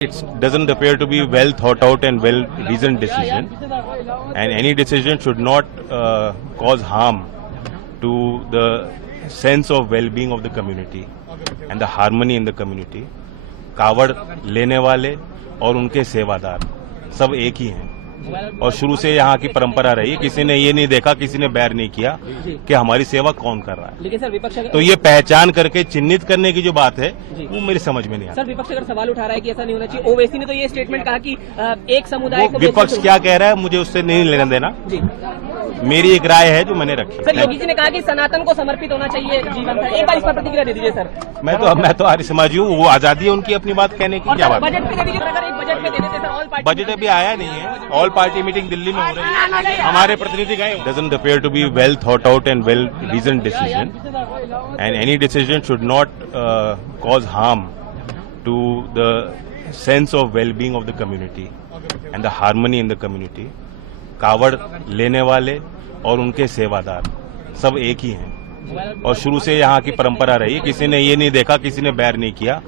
It doesn't appear to be well thought out and well reasoned decision, and any decision should not cause harm to the sense of well-being of the community and the harmony in the community. कावड़ लेने वाले और उनके सेवादार सब एक ही हैं और शुरू से यहाँ की परंपरा रही है। किसी ने ये नहीं देखा, किसी ने बैर नहीं किया कि हमारी सेवा कौन कर रहा है। लेकिन सर विपक्ष तो ये पहचान करके चिन्हित करने की जो बात है वो मेरी समझ में नहीं आता। सर विपक्ष अगर सवाल उठा रहा है कि ऐसा नहीं होना चाहिए, ओवैसी ने तो ये स्टेटमेंट कहा कि एक समुदाय को विपक्ष क्या कह रहा है मुझे उससे नहीं लेना देना। जी मेरी एक राय है जो मैंने रखी। सर योगी जी ने कहा कि सनातन को समर्पित होना चाहिए जीवन। एक बार इस पर प्रतिक्रिया दे दीजिए सर। मैं तो आर्य समाजी हूँ, वो आजादी है उनकी अपनी बात कहने की। क्या बात है? बजट पे दे दीजिए, अगर एक बजट पे दे देते सर। ऑल पार्टी बजट अभी आया नहीं है, ऑल पार्टी मीटिंग दिल्ली में हो रही है, हमारे प्रतिनिधि गए। Doesn't appear to be well thought out and well reason decision, and any decision should not cause harm to the sense of well-being of the community and the harmony in the community. कावड़ लेने वाले और उनके सेवादार सब एक ही हैं और शुरू से यहाँ की परंपरा रही है। किसी ने ये नहीं देखा, किसी ने बैर नहीं किया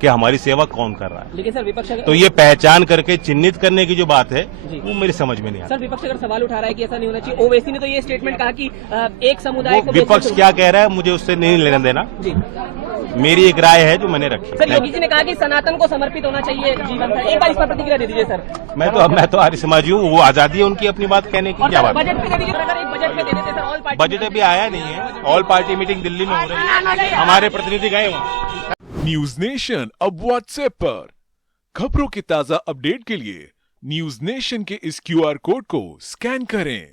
कि हमारी सेवा कौन कर रहा है। लेकिन सर विपक्ष तो ये पहचान करके चिन्हित करने की जो बात है वो मेरी समझ में नहीं आता। सर विपक्ष अगर सवाल उठा रहा है कि ऐसा नहीं होना चाहिए, ओवैसी ने तो ये स्टेटमेंट कहा कि एक समुदाय को विपक्ष क्या कह रहा है मुझे उससे नहीं लेना देना। जी मेरी एक राय है जो मैंने रखी। सर योगी जी ने कहा कि सनातन को समर्पित होना चाहिए जीवन। एक बार इस पर प्रतिक्रिया दे दीजिए सर। मैं तो आर्य समाजी हूँ, वो आजादी है उनकी अपनी बात कहने की। क्या बात है? बजट पे दे दीजिए, अगर एक बजट पे दे देते सर। ऑल पार्टी बजट अभी आया नहीं है, ऑल पार्टी मीटिंग दिल्ली में हो रही है, हमारे प्रतिनिधि गए वहाँ। न्यूज नेशन अब व्हाट्सएप पर खबरों के ताजा अपडेट के लिए न्यूज नेशन के इस क्यूआर कोड को स्कैन करें।